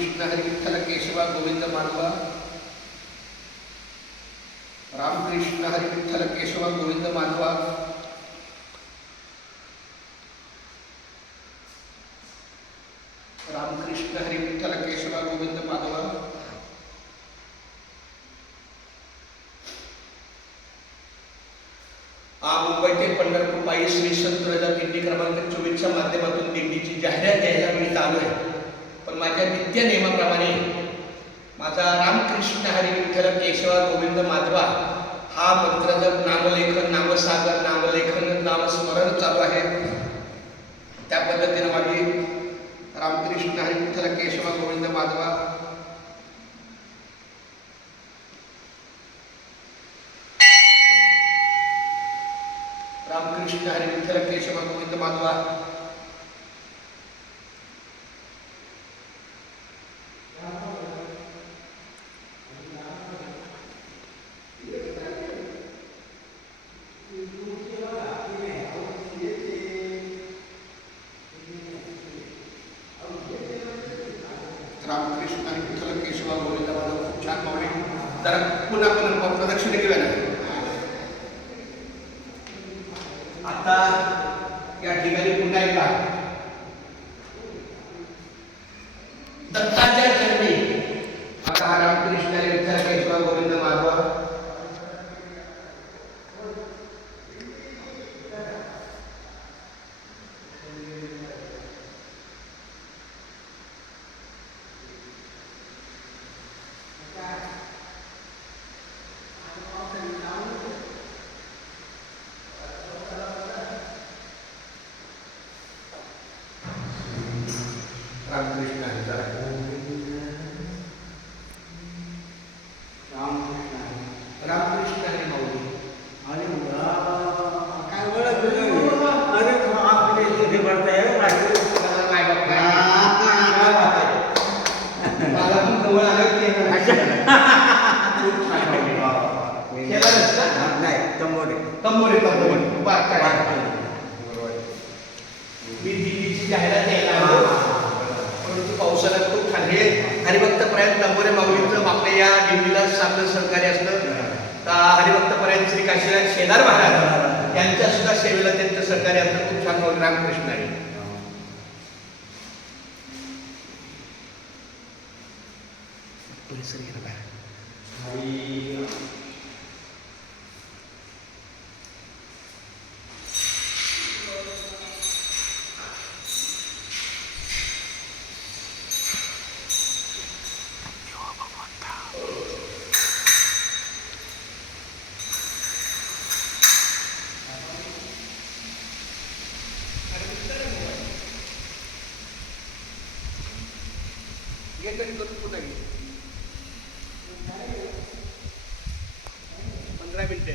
रामकृष्ण हरी विठ्ठल केशवा गोविंद माधवा. रामकृष्ण हरी विठ्ठल केशवा गोविंद माधवा. रामकृष्ण हरी विठ्ठल केशवा गोविंद माधवा. मुंबई ते पंढरपूर पायी श्री संत दिंडी क्रमांक 24च्या माध्यमातून दिंडीची जाहिरात द्यायला मी चालू आहे. पण माझ्या नित्य नियमाप्रमाणे माझा रामकृष्ण हरी विठ्ठल केशवा गोविंद माधवा हा मंत्रजप, नामलेखन, नामसागर, नामलेखन, नामस्मरण चालू आहे. त्या पद्धतीने माझी रामकृष्ण हरी विठ्ठल केशवा गोविंद माधवा. रामकृष्ण हरी विठ्ठल केशवा गोविंद माधवा. रामकृष्ण हरी विठ्ठल केशवा गोविंद माधवा. खूप छान पाहुणे. जरा पुन्हा प्रदक्षिणे घेऊया ना. आता या ठिकाणी पुन्हा एकदा दत्ताच्या चरणी आता हा रामकृष्ण हरी विठ्ठल केशवा गोविंद माधवा. रामकृष्ण हरी रामकृष्ण हरी माऊली. अरे काय बोलत अरे आपले तिथे पडताय माय बाप मला पण जवळ आलं की खूप छान केलं नसतं. नाही तंबोरे तंबोरे मी दिल्लीची जाहिरात यायला आलो, परंतु पावसाळ्यात खूप खाली हरिभक्त पर्यंत तंबोरे माऊलीचं आपल्या या दिंडीला चांगलं सहकार्य असतं. हरिभक्त पर्यंत श्री काशीराज शेलार महाराज यांच्या सुद्धा सेवेला त्यांचं सहकार्य असतं. खूप छान माऊली. रामकृष्ण हरी. परिसर गेला बाहेर. ये कधी करून पुन्हा घे 15 मिनिटे.